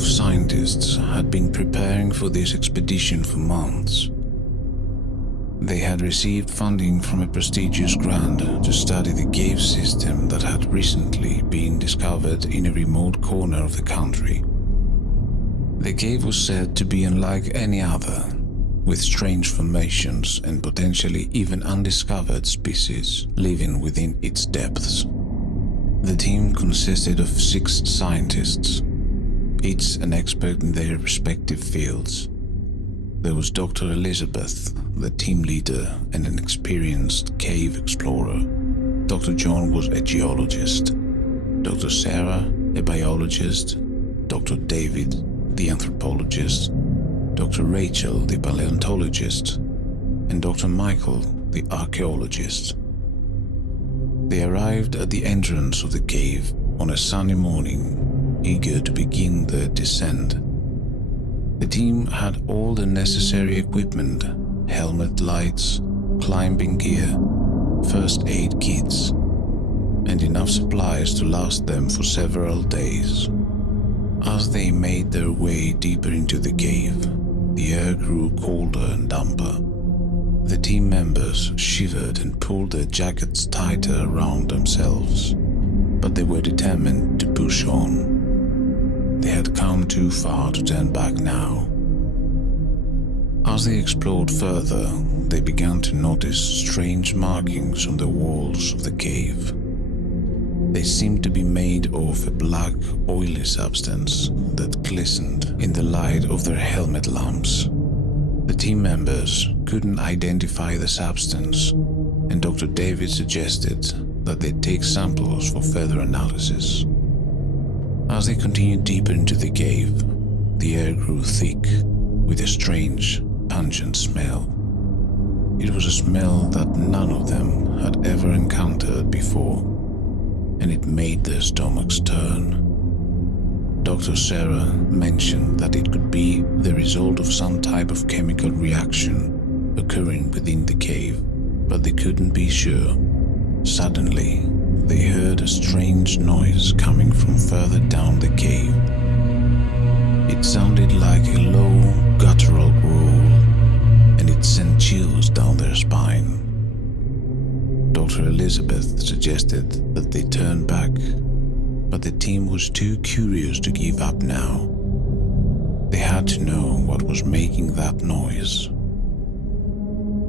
scientists had been preparing for this expedition for months. They had received funding from a prestigious grant to study the cave system that had recently been discovered in a remote corner of the country. The cave was said to be unlike any other, with strange formations and potentially even undiscovered species living within its depths. The team consisted of 6 scientists, each an expert in their respective fields. There was Dr. Elizabeth, the team leader and an experienced cave explorer. Dr. John was a geologist, Dr. Sarah, a biologist, Dr. David, the anthropologist, Dr. Rachel, the paleontologist, and Dr. Michael, the archaeologist. They arrived at the entrance of the cave on a sunny morning, eager to begin their descent. The team had all the necessary equipment: helmet lights, climbing gear, first aid kits, and enough supplies to last them for several days. As they made their way deeper into the cave, the air grew colder and damper. The team members shivered and pulled their jackets tighter around themselves, but they were determined to push on. They had come too far to turn back now. As they explored further, they began to notice strange markings on the walls of the cave. They seemed to be made of a black, oily substance that glistened in the light of their helmet lamps. The team members couldn't identify the substance, and Dr. David suggested that they take samples for further analysis. As they continued deeper into the cave, the air grew thick with a strange, pungent smell. It was a smell that none of them had ever encountered before, and it made their stomachs turn. Dr. Sarah mentioned that it could be the result of some type of chemical reaction occurring within the cave, but they couldn't be sure. Suddenly, they heard a strange noise coming from further down the cave. It sounded like a low, guttural growl, and it sent chills down their spine. Dr. Elizabeth suggested that they turn back, but the team was too curious to give up now. They had to know what was making that noise.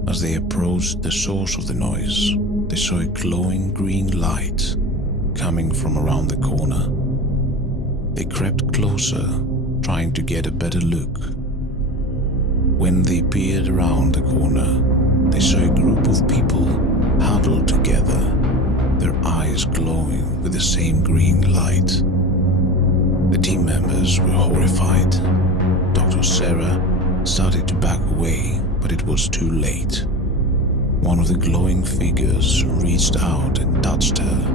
As they approached the source of the noise, they saw a glowing green light coming from around the corner. They crept closer, trying to get a better look. When they peered around the corner, they saw a group of people huddled together, their eyes glowing with the same green light. The team members were horrified. Dr. Sarah started to back away, but it was too late. One of the glowing figures reached out and touched her,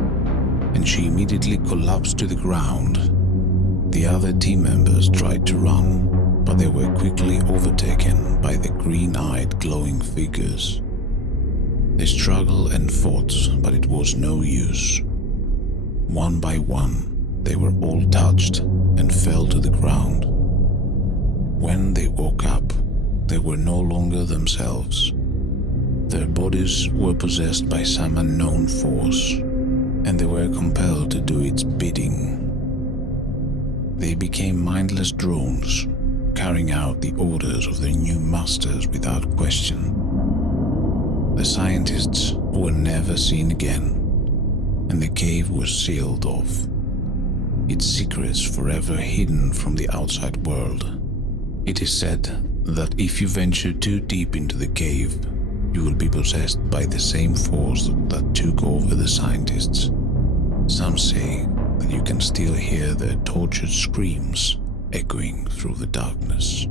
and she immediately collapsed to the ground. The other team members tried to run, but they were quickly overtaken by the green-eyed glowing figures. They struggled and fought, but it was no use. One by one, they were all touched and fell to the ground. When they woke up, they were no longer themselves. Their bodies were possessed by some unknown force, and they were compelled to do its bidding. They became mindless drones, carrying out the orders of their new masters without question. The scientists were never seen again, and the cave was sealed off, its secrets forever hidden from the outside world. It is said that if you venture too deep into the cave, you will be possessed by the same force that took over the scientists. Some say that you can still hear their tortured screams echoing through the darkness.